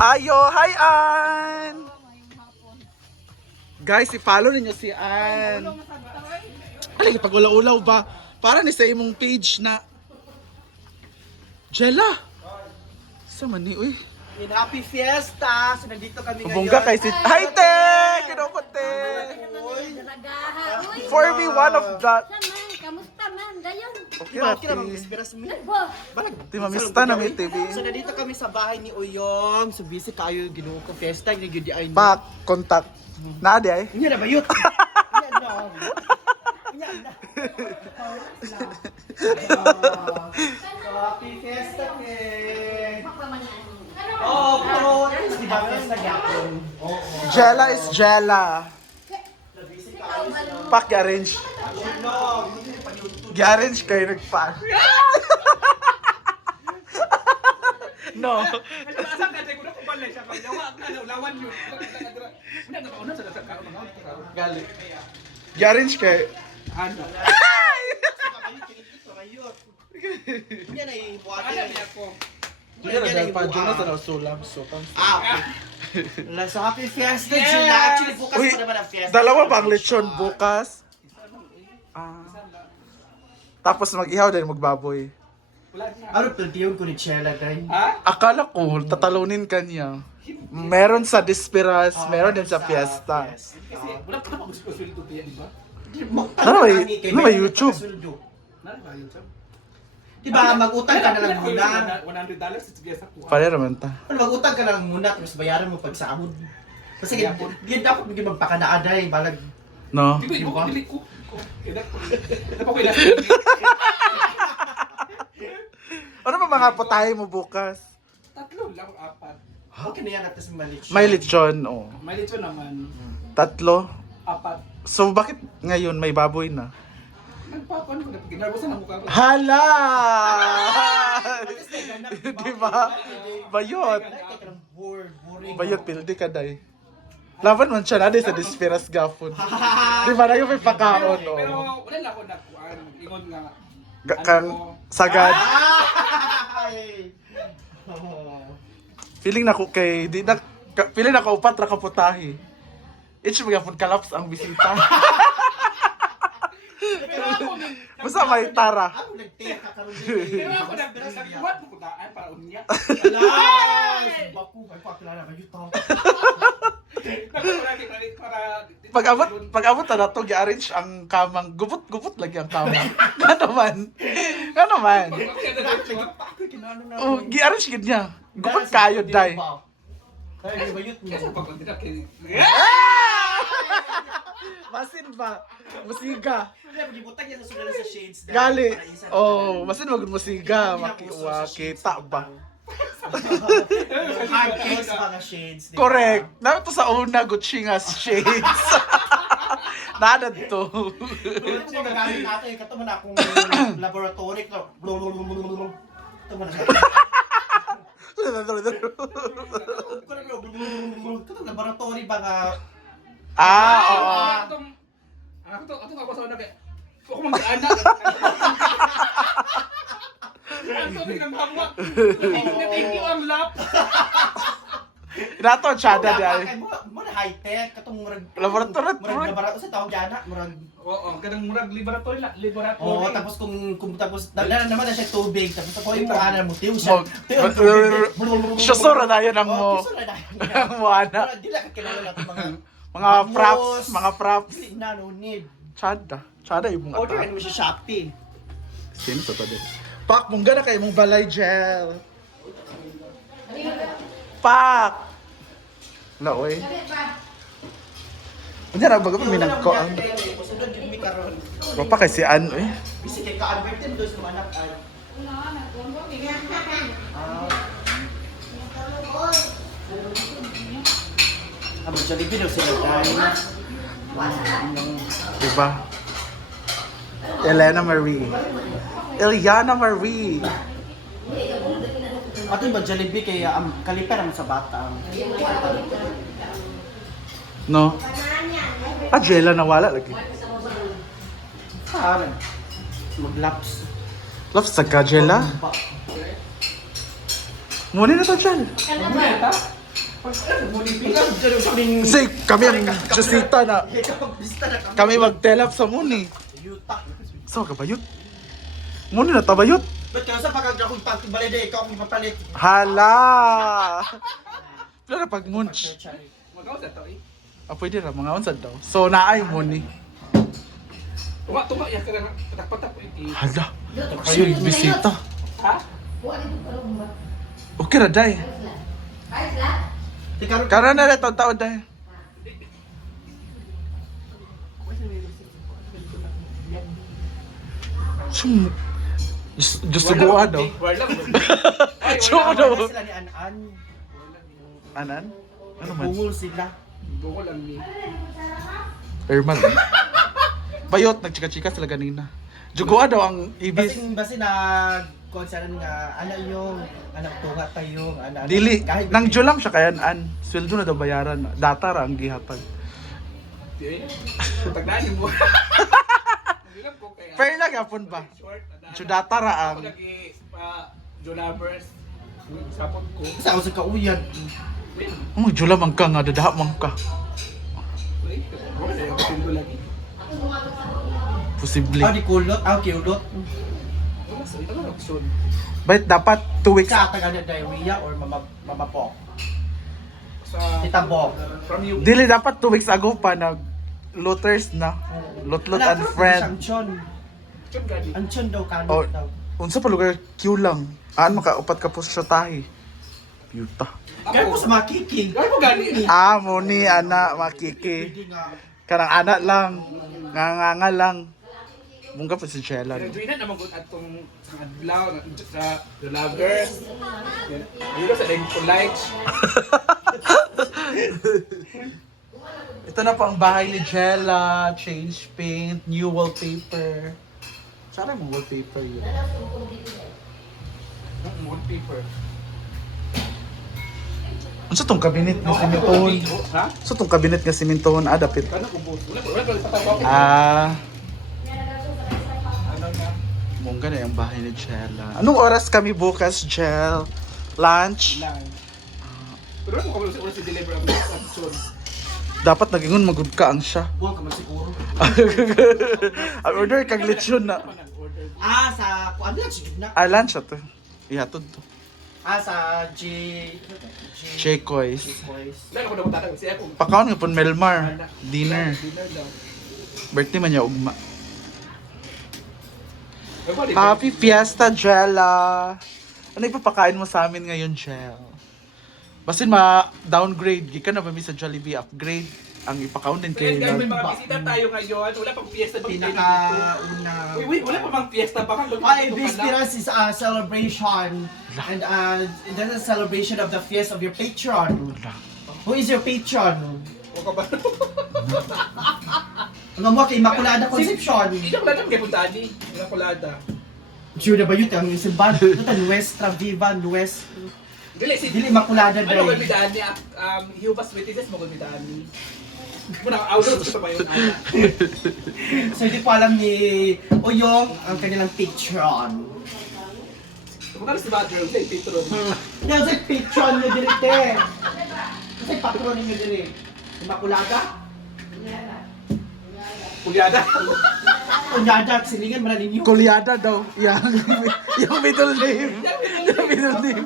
Ayo, hi Ann! Guys, i-follow ninyo si Ann. Alay, pag ulaw-ulaw ba? Para ni sa imong page na Jella! Sa mani, uy. Happy Fiesta! So nandito kami ngayon. Mabungga kay si... Hi, Te! Kinukot, Te! For me, one of that. Kamusta man? Dayon. Okay Diba, na, okay naman, Te. Mispiras mo. Ba? Di mamista na may TV. So nandito kami sa bahay ni Uyong. So busy kayo, ginuo ko Fiesta. Ginigudi ay Pak, contact. Naadi ay. Hindi na ba yun? Hindi na. Hindi na. So happy Fiesta, King! Oh, pero di ba Fiesta gyapon? Jella is Jella. Pak, i-arrange. I-arrange kayo nagpa. No. Asam ka ko na ko balay siya kay lawa lawan yun. Hindi na ko na sa karon mga Gali. I-arrange kayo. ano. Hindi na ibuhat Ano niya ko. Hindi na dahil pa Jonas na sulam. So, okay. So happy Fiesta, Gina. Actually, bukas Uy, pa naman ang Fiesta. dalawa bang lechon bukas? Tapos mag-ihaw din magbaboy. Wala na. Ano plantiyong ko ni Chela, day? Ha? Akala ko, tatalunin ka niya. Meron sa Disperas, meron din sa Fiesta. Kasi wala ka na pag-usul to di ba? Ano ba YouTube? Na ba yun sa? Diba, mag-utang ka na lang muna. $100 sa Fiesta ko. Pare naman ta. Mag-utang ka na lang muna, tapos bayaran mo pag sahod. Kasi hindi dapat maging magpakanaaday, balag. No? Di ba dili ko. Kaya pa ko ilas. Ano ba mga putahe mo bukas? Tatlo lang apat. Okay na yan at sa malich. May lechon, oh. May lechon naman. Tatlo. Apat. So bakit ngayon may baboy na? Nagpapan ko na ginarbosan ang mukha ko. Hala! Di ba? Bayot. Bayot, pildi ka day. Laban man siya na sa Disperas gafon. Di ba na yung may pakaon, no? Pero wala na ako nakuan. Ingon nga. Kang sagad. Ay! Feeling na ko kay di na feeling na ko upat ra ka putahe. Itch magapon kalaps ang bisita. Basta may tara. Ako nag-take ka karon Pero ako nagbuhat mo ko daan para unya. Alas! Baku, may pakilala kayo to. Pag abot na to gi-arrange ang kamang gubot-gubot lagi ang kamang. Ano man? Oh, gi-arrange gid niya. Gubot kayo dai. Ay, bayot mo. Masin ba? Musiga. Gibutang yan sa sulat sa shades. Gali. Oh, masin magud musiga, makita ba? Hard cakes mga shades. di ba? Correct. Na to sa una Gucci nga shades. Nada to. Ito mo gagamit natin. Ito mo na akong laboratory. Ito mo na siya. Ito laboratory ba nga? Oo. Atong ako sa una kay. Ako mag-anak. Ang ng hamwa. Thank you ang lap. Inato chada dai. Mo na high-tech. Katong murag... Laboratory. Murag laboratory. Sa tawag dyan na. Murag... Oo, kanang murag laboratory la, laboratory. Oo, tapos kung tapos dala naman na siya tubig, tapos ako yung ana mo tiyo siya. Siya sora na yun ang mo. Ang mo ana. Di lang kilala natin Mga props. Di na no need. Chada yung mga Order tao. mo siya Shopee. Sino sa tabi? Pak, mungga na kayo mong balay gel. Pak! Wala, oy. Ano na, baga pa minagko ang... Sunod yung karon. Wapa kay si Ann, oy. Bisi kay ka-advertin doon sa anak ay. Amo Jollibee daw sila dahil. Diba? Elena Marie. Eliana Marie. Ato yung Jollibee kay kaliper ang sa bata. No? Jella nawala lagi. Saan? Mag-laps. Loves sa Jella? Muna na to dyan. Muna ta? Bilang dyan kaming... Kasi kami ang Josita na Kapag bista na kami mag-tell up sa Muni. Yuta. So, kabayot. Muni na tabayot. Ba't kaya sa pagkag akong pagtibalay na ikaw akong ipapalit? Hala! Pero na pag munch. Magaw sa to eh. Pwede na, mga unsad daw. So, naay Muni. Tuma, yan ka na. Patak-patak po iti. Hala! Kasi yung bisita. Ha? Okay na, day. Karoon na rin, taon-taon, day. Sum... Diyos sa guwa daw. Wala mo. Sum daw. Wala sila ni An-An. Anan? Ano man? Bungol sila. Bungo lang ni. Erman. Bayot, nagchika-chika sila ganina. Jugoa daw ang ibis. Basin na konsaran nga ana yung anak tunga tayo ana. Dili, nang lang siya kayan an. Sweldo na daw bayaran. Data ra ang gihatag. Di. Tagdaan mo. Hirap ko kaya. Fair lang yapon ba? Short. So data ra Ako ang. lagi Jolavers. Sapot ko. Sa ako sa kauyan. Wait. Jula man ka nga, dadaha man ka. Wait. Wala na yung kapito lagi. Posible. Ah, di kulot. Ah, kiulot. Wala sa ito na option. But dapat 2 weeks. Sa taga na diarrhea or mamapok. Sa Titabok. from you. Dili dapat 2 weeks ago pa nag looters na. Lotlot and friend. Chon. Chun gani. Ang chon daw kanot Oh, daw. unsa pa lugar Q lang. Aan makaupat ka po sa tahi. Yuta. Kaya ko sa makiking. Gani mo gani. Muni ana makiki. Pwede nga. Kanang anak lang. Nganganga lang. Mungga pa si Chela. Nagduinan naman kung atong sa adlaw sa The Lovers. Ayun sa dahil ko likes. Ito na po ang bahay ni Jella. Change paint, new wallpaper. Sana mo wallpaper yun. Wallpaper. Ano sa tong kabinet ng simintohon? Ha? Sa tong kabinet ng simintohon, dapit. Kano ko boss? Wala ko patawag. Ano na? Mungga na yung bahay ni Jella. Anong oras kami bukas, Jel? Lunch? Lang. Pero ano ko wala si deliver ang option. Dapat nagingon magud ka ang siya. Buwan ka man siguro. Ang order kag lechon na. Ah, sa kuan lang sigid na. Lunch ato. Ihatod to. Ah, sa Chekoys. Boys. Wala ko na matatag siya kung Pakaon nga pon Melmar. Dinner. dinner daw. Birthday man niya ugma. Ay, bali, Happy Fiesta, Jella! Ano ipapakain mo sa amin ngayon, Jel? Basin ma-downgrade. Gikan na ba mi sa Jollibee upgrade? Ang ipakaon din Kaya kay guys, may Lord. mga bisita tayo ngayon. Wala pang fiesta ba? Pinakauna. Wait, wala pa bang fiesta ba? Ay, this is a celebration. And this is a celebration of the fiesta of your patron. Who is your patron? O ka ba? Ang mo kay Immaculada Concepcion. Hindi na wala kay puntaan ni. Wala kulada. Sure na ba yun? Ang simbahan. Ito Nuestra Viva Nuestra. Dili, si... Dili Immaculada Ano Day. gulmidaan niya? Jehovah's Witnesses mo gulmidaan ni. Muna, outdoor sa ba yun? So hindi po alam ni Oyong ang kanilang patron. Kumaka na si Badger, sa patron. Yan sa patron nyo dirite. Kasi patron nyo dirite. Immaculada? Pulyada. Unyada at silingan man ninyo. Kulyada daw. Yung middle name. Yung middle name.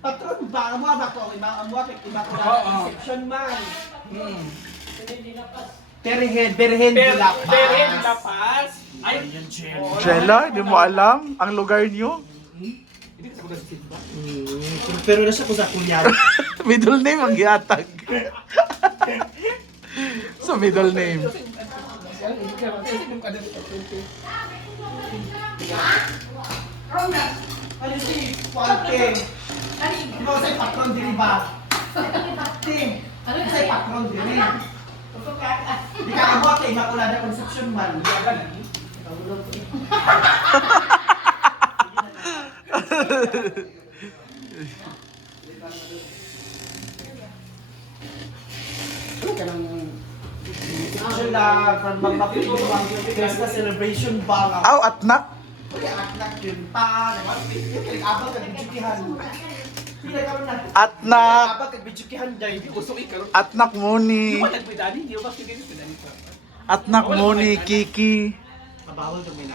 Patron ba? Amo ba ko? Immaculada Concepcion man. Berhen de la Paz. Berhen de la Paz. Ay, Jella, hindi mo alam ang lugar niyo? hindi ka sa kulang simba. Pero na siya ko sa kunyari. Middle name ang giatag. So middle name. Ano si Palke? Ano sa patron diri ba? Tim. Ano sa patron diri? Di ka abot kay Immaculada Concepcion man. Sila from magpapiliwang fiesta celebration ba? Aw, at nak. Kaya anak yun pa. Yung abot ka ng jikihan. Pila ka Atnak, Kapag kagbidjukihan dyan, Hindi usok ikaw. atnak Di Moni. ba nagpidani? Di ba sige nagpidani pa? Atnak Moni, Kiki. kabawal kami na.